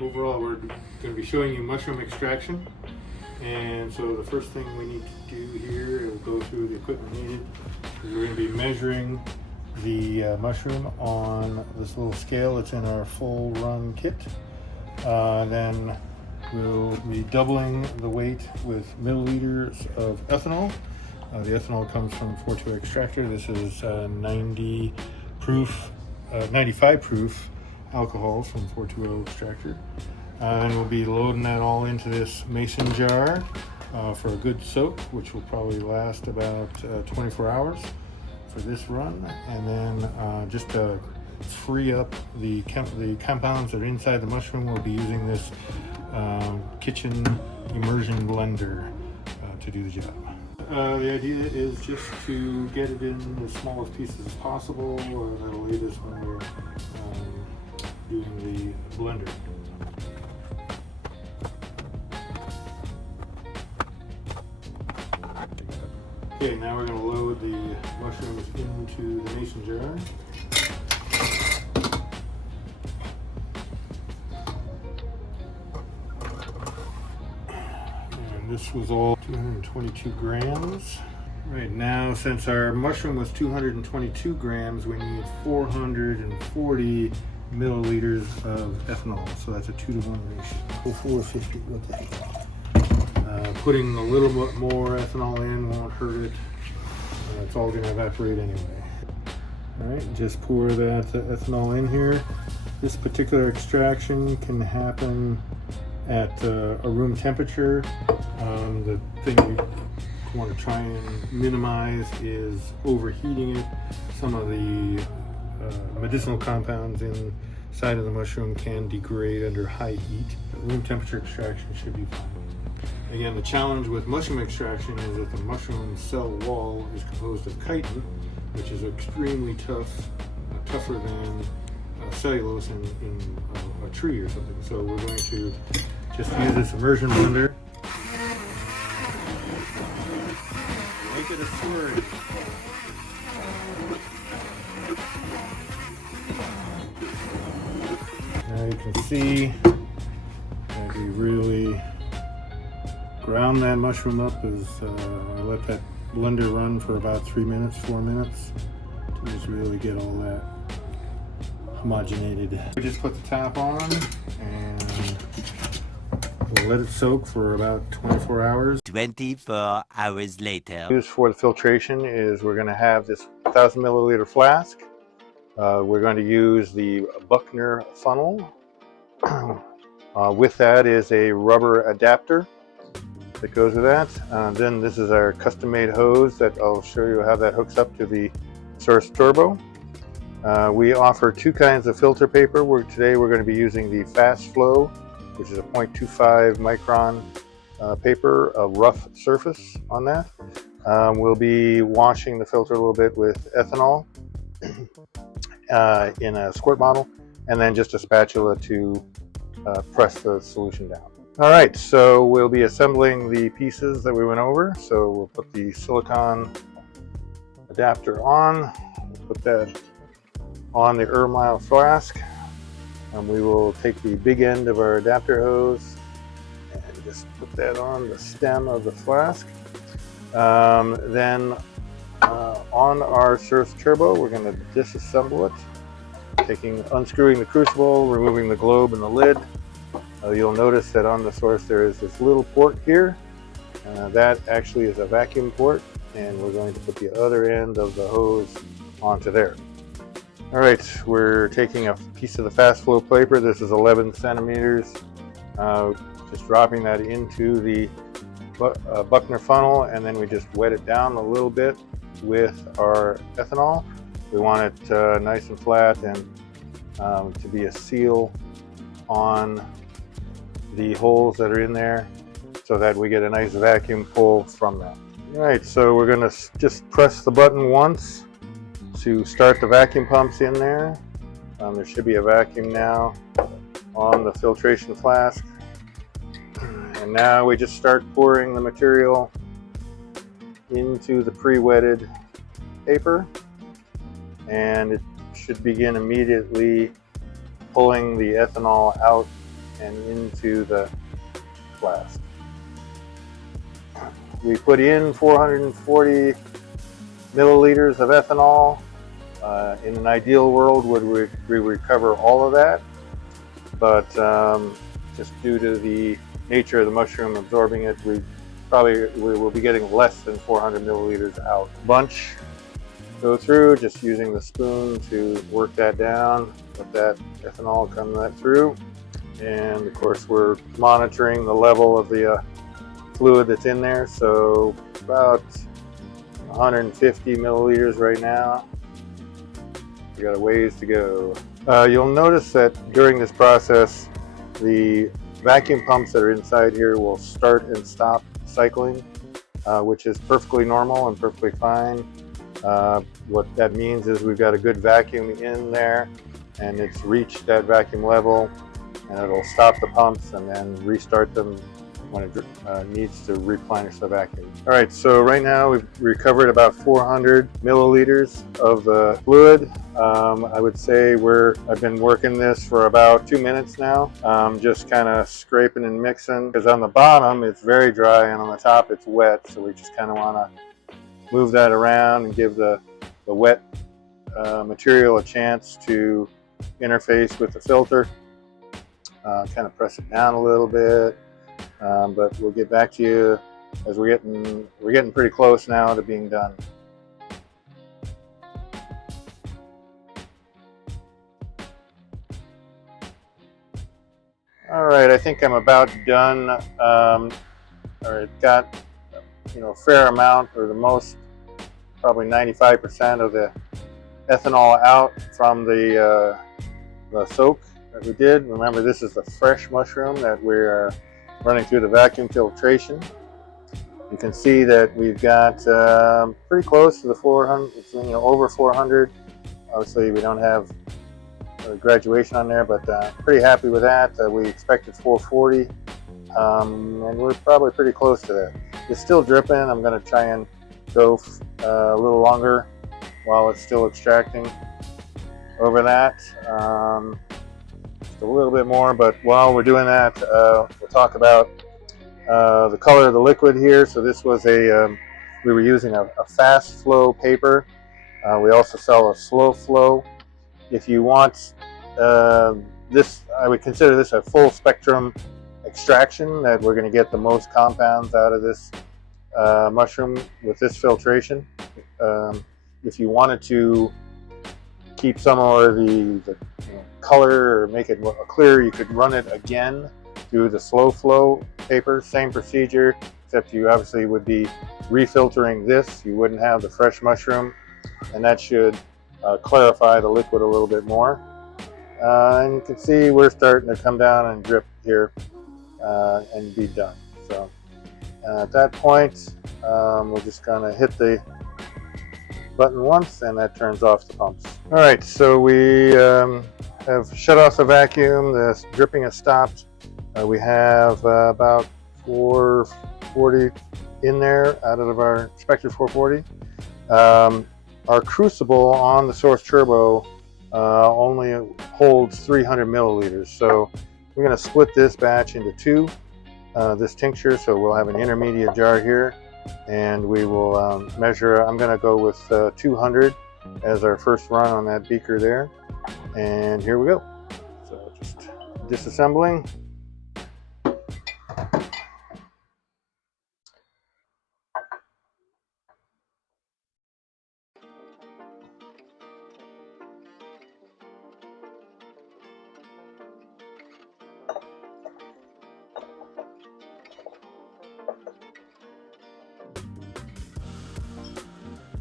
Overall, we're going to be showing you mushroom extraction. And so the first thing we need to do here is go through the equipment needed. We're going to be measuring the mushroom on this little scale that's in our full run kit. Then we'll be doubling the weight with milliliters of ethanol. The ethanol comes from 4-2 extractor. This is 95 proof alcohol from 420 extractor. And we'll be loading that all into this mason jar for a good soak, which will probably last about 24 hours for this run. And then just to free up the compounds that are inside the mushroom, we'll be using this kitchen immersion blender to do the job. The idea is just to get it in the smallest pieces as possible. That'll aid us when we're doing the blender. Okay, now we're going to load the mushrooms into the mason jar. And this was all 222 grams. Right now, since our mushroom was 222 grams, we need 440 milliliters of ethanol. So that's a 2-to-1 ratio. Oh, 450, what the heck. Putting a little bit more ethanol in won't hurt it. It's all going to evaporate anyway. All right, just pour that ethanol in here. This particular extraction can happen at a room temperature. The thing we want to try and minimize is overheating it. Some of the medicinal compounds inside of the mushroom can degrade under high heat. Room temperature extraction should be fine. Again, the challenge with mushroom extraction is that the mushroom cell wall is composed of chitin, which is extremely tough, tougher than cellulose in a tree or something. So we're going to just use this immersion blender. Make it a slurry. Now you can see that we really ground that mushroom up as I let that blender run for about 4 minutes to just really get all that homogenated. We just put the top on and we'll let it soak for about 24 hours. 24 hours later. Used for the filtration is we're going to have this 1,000 milliliter flask. We're going to use the Buckner funnel. With that is a rubber adapter that goes with that. Then this is our custom-made hose that I'll show you how that hooks up to the Source Turbo. We offer 2 kinds of filter paper. Today we're going to be using the Fast Flow, which is a 0.25 micron paper, a rough surface on that. We'll be washing the filter a little bit with ethanol in a squirt bottle, and then just a spatula to press the solution down. All right, so we'll be assembling the pieces that we went over. So we'll put the silicone adapter on, we'll put that on the Ermile flask, and we will take the big end of our adapter hose and just put that on the stem of the flask. Then on our Source Turbo, we're going to disassemble it, unscrewing the crucible, removing the globe and the lid. You'll notice that on the Source there is this little port here. That actually is a vacuum port, and we're going to put the other end of the hose onto there. All right, we're taking a piece of the Fast Flow paper. This is 11 centimeters. Just dropping that into the Buckner funnel, and then we just wet it down a little bit with our ethanol. We want it nice and flat and to be a seal on the holes that are in there so that we get a nice vacuum pull from that. All right, so we're going to just press the button once to start the vacuum pumps in there. There should be a vacuum now on the filtration flask. And now we just start pouring the material into the pre-wetted paper, and it should begin immediately pulling the ethanol out and into the flask. We put in 440 milliliters of ethanol. In an ideal world, would we recover all of that? But just due to the nature of the mushroom absorbing it, we will be getting less than 400 milliliters out. Bunch go through, just using the spoon to work that down, let that ethanol come that through. And of course, we're monitoring the level of the fluid that's in there. So about 150 milliliters right now. We got a ways to go. You'll notice that during this process, the vacuum pumps that are inside here will start and stop cycling, which is perfectly normal and perfectly fine. What that means is we've got a good vacuum in there, and it's reached that vacuum level, and it'll stop the pumps and then restart them when it needs to replenish the vacuum. All right, so right now we've recovered about 400 milliliters of the fluid. I would say I've been working this for about 2 minutes now, just kind of scraping and mixing, because on the bottom it's very dry and on the top it's wet, so we just kind of want to move that around and give the wet material a chance to interface with the filter. Kind of press it down a little bit. But we'll get back to you as we're getting pretty close now to being done. All right, I think I'm about done. Or got a fair amount, or the most, probably 95% of the ethanol out from the soak that we did. Remember, this is the fresh mushroom that we're running through the vacuum filtration. You can see that we've got pretty close to the 400, over 400. Obviously, we don't have a graduation on there, but pretty happy with that. We expected 440, and we're probably pretty close to that. It's still dripping. I'm going to try and go a little longer while it's still extracting over that. Just a little bit more, but while we're doing that, we'll talk about the color of the liquid here. So this was we were using a fast flow paper. We also sell a slow flow. If you want this, I would consider this a full spectrum extraction, that we're going to get the most compounds out of this mushroom with this filtration. If you wanted to keep some of the color or make it clearer, you could run it again through the slow flow paper. Same procedure, except you obviously would be refiltering this. You wouldn't have the fresh mushroom, and that should clarify the liquid a little bit more. And you can see we're starting to come down and drip here and be done. So at that point, we're just gonna hit the button once, and that turns off the pumps. All right, so we have shut off the vacuum. The dripping has stopped. We have about 440 in there out of our expected 440. Our crucible on the Source Turbo only holds 300 milliliters. So we're going to split this batch into two, this tincture. So we'll have an intermediate jar here, and we will measure. I'm going to go with 200 as our first run on that beaker there. And here we go. So just disassembling.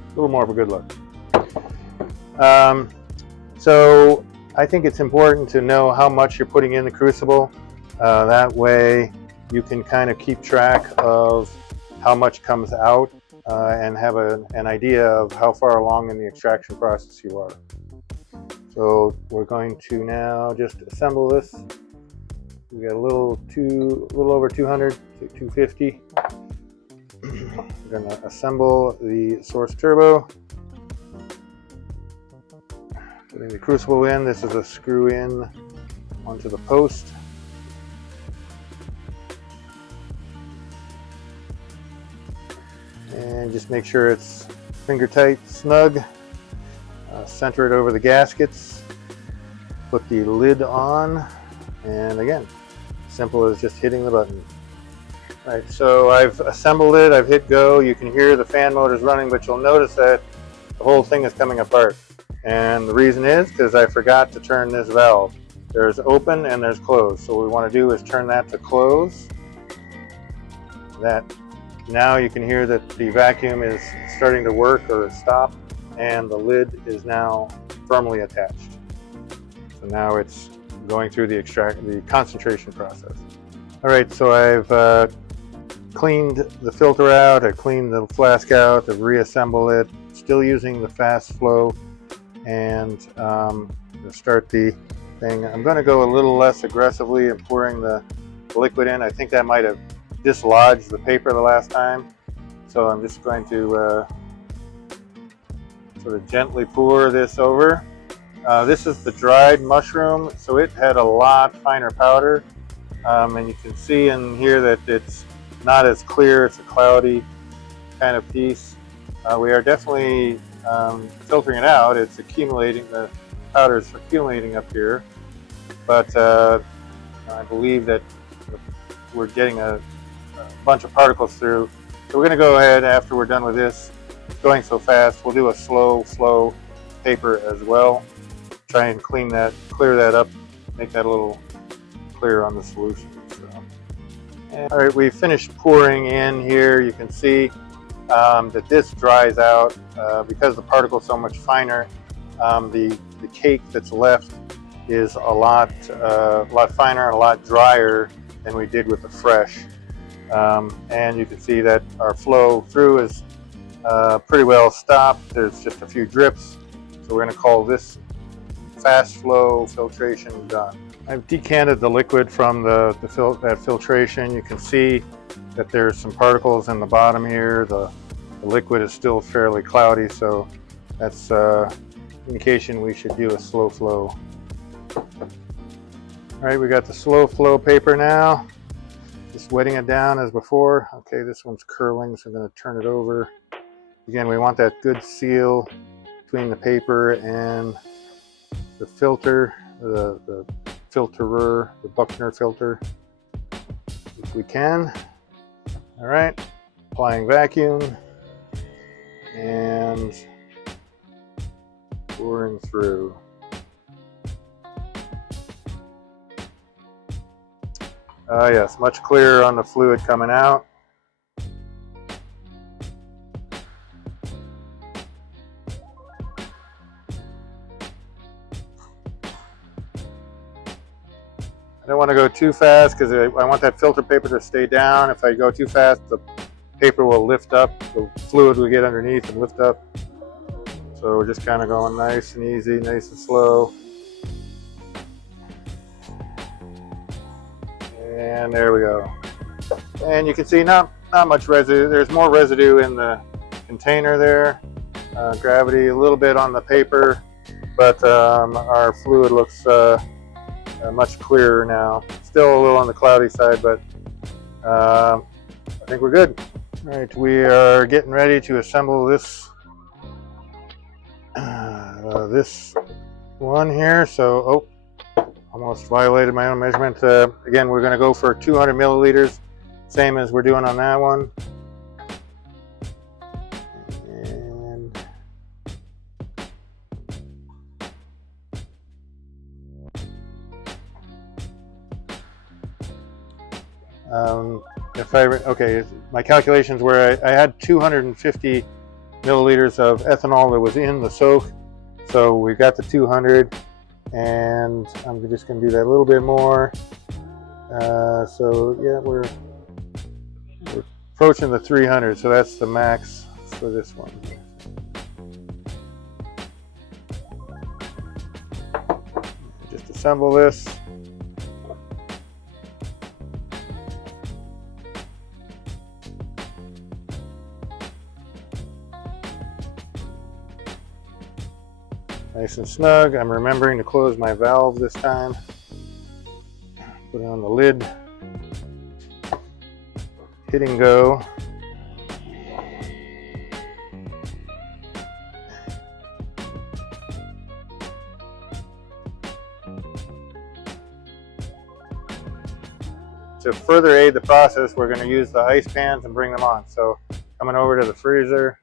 A little more of a good look. So I think it's important to know how much you're putting in the crucible. That way you can kind of keep track of how much comes out and have an idea of how far along in the extraction process you are. So we're going to now just assemble this. We got a little over 200 to 250. We're going to assemble the Source Turbo. Putting the crucible in. This is a screw in onto the post. And just make sure it's finger tight, snug. Center it over the gaskets. Put the lid on, and again, simple as just hitting the button. All right, so I've assembled it, I've hit go. You can hear the fan motors running, but you'll notice that the whole thing is coming apart. And the reason is because I forgot to turn this valve. There's open and there's close. So what we want to do is turn that to close. That now you can hear that the vacuum is starting to work or stop, and the lid is now firmly attached. So now it's going through the concentration process. All right, so I've cleaned the filter out, I cleaned the flask out, I've reassembled it, still using the fast flow, and to start the thing, I'm going to go a little less aggressively in pouring the liquid in. I think that might have dislodged the paper the last time, so I'm just going to sort of gently pour this over. This is the dried mushroom, so it had a lot finer powder, and you can see in here that it's not as clear. It's a cloudy kind of piece. We are definitely filtering it out. It's accumulating, the powder is accumulating up here, but I believe that we're getting a bunch of particles through. So we're going to go ahead, after we're done with this, it's going so fast, we'll do a slow flow paper as well. Try and clear that up, make that a little clearer on the solution. So. All right, we finished pouring in here. You can see that this dries out because the particle is so much finer. The cake that's left is a lot finer and a lot drier than we did with the fresh. And you can see that our flow through is pretty well stopped. There's just a few drips, so we're going to call this fast flow filtration done. I've decanted the liquid from that filtration. You can see that there's some particles in the bottom here. The liquid is still fairly cloudy, so that's indication we should do a slow flow. All right, we got the slow flow paper now. Just wetting it down as before. Okay, this one's curling, so I'm going to turn it over. Again, we want that good seal between the paper and the filter, the filterer, the Buchner filter, if we can. All right, applying vacuum and pouring through. Yes, much clearer on the fluid coming out. I don't want to go too fast because I want that filter paper to stay down. If I go too fast, the paper will lift up, the fluid will get underneath and lift up. So we're just kind of going nice and easy, nice and slow. And there we go. And you can see not much residue. There's more residue in the container there. Gravity a little bit on the paper, but our fluid looks much clearer now. Still a little on the cloudy side, but I think we're good. All right, we are getting ready to assemble this this one here. So, almost violated my own measurement. Again, we're going to go for 200 milliliters, same as we're doing on that one. Okay, my calculations were I had 250 milliliters of ethanol that was in the soak, so we got the 200, and I'm just going to do that a little bit more. So yeah, we're approaching the 300, so that's the max for this one. Just assemble this. Nice and snug. I'm remembering to close my valve this time. Put it on the lid. Hitting go. to further aid the process, we're going to use the ice pans and bring them on. So coming over to the freezer.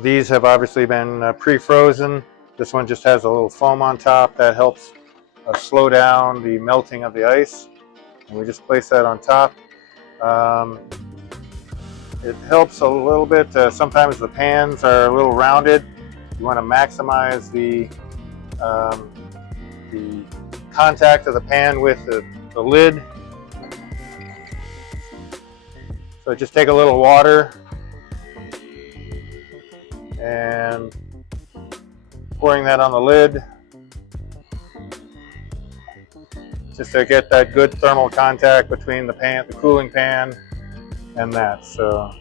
These have obviously been pre-frozen. This one just has a little foam on top that helps slow down the melting of the ice. And we just place that on top. It helps a little bit. Sometimes the pans are a little rounded. You want to maximize the contact of the pan with the lid. So just take a little water and pouring that on the lid just to get that good thermal contact between the pan, the cooling pan, and that. So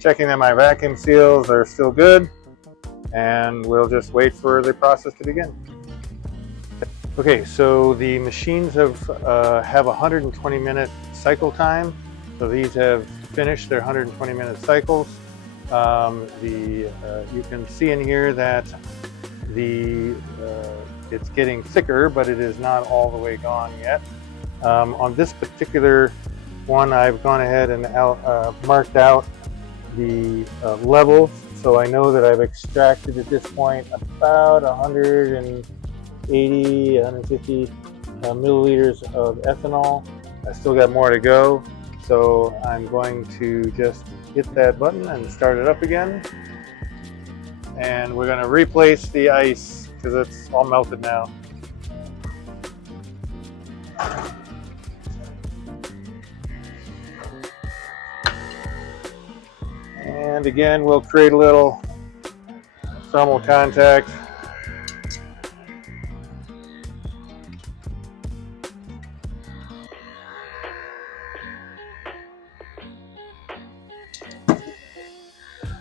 checking that my vacuum seals are still good, and we'll just wait for the process to begin. Okay, so the machines have a 120-minute cycle time. So these have finished their 120-minute cycles. You can see in here that it's getting thicker, but it is not all the way gone yet. On this particular one, I've gone ahead and marked out the levels, so I know that I've extracted at this point about 180, 150 milliliters of ethanol. I still got more to go, so I'm going to just hit that button and start it up again. And we're going to replace the ice because it's all melted now. And again, we'll create a little thermal contact.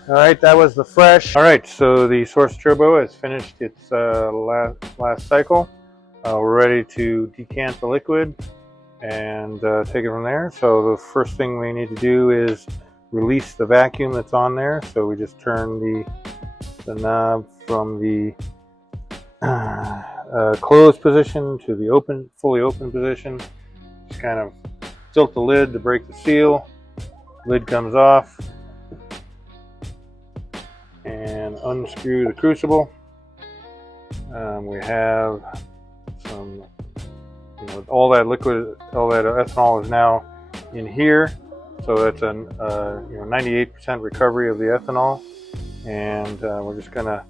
All right, that was the fresh. All right, so the Source Turbo has finished its last cycle. We're ready to decant the liquid and take it from there. So the first thing we need to do is release the vacuum that's on there. So we just turn the knob from the closed position to the fully open position. Just kind of tilt the lid to break the seal. Lid comes off. And unscrew the crucible. We have some, all that liquid, all that ethanol is now in here. So that's a 98% recovery of the ethanol. And we're just gonna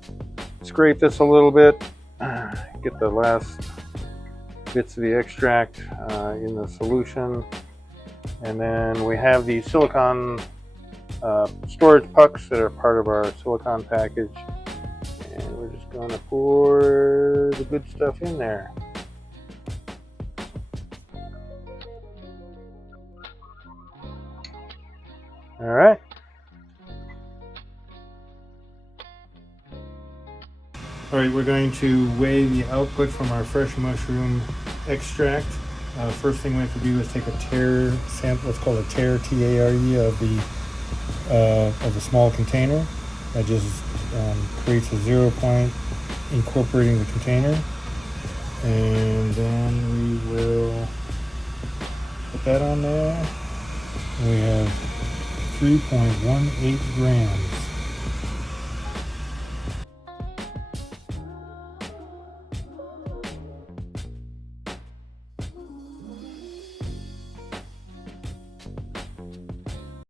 scrape this a little bit, get the last bits of the extract in the solution. And then we have the silicone storage pucks that are part of our silicone package, and we're just going to pour the good stuff in there. All right. All right, we're going to weigh the output from our fresh mushroom extract. First thing we have to do is take a tare sample, what's called a tare, T-A-R-E, of the small container. That just creates a 0 point incorporating the container, and then we will put that on there. We have 3.18 grams.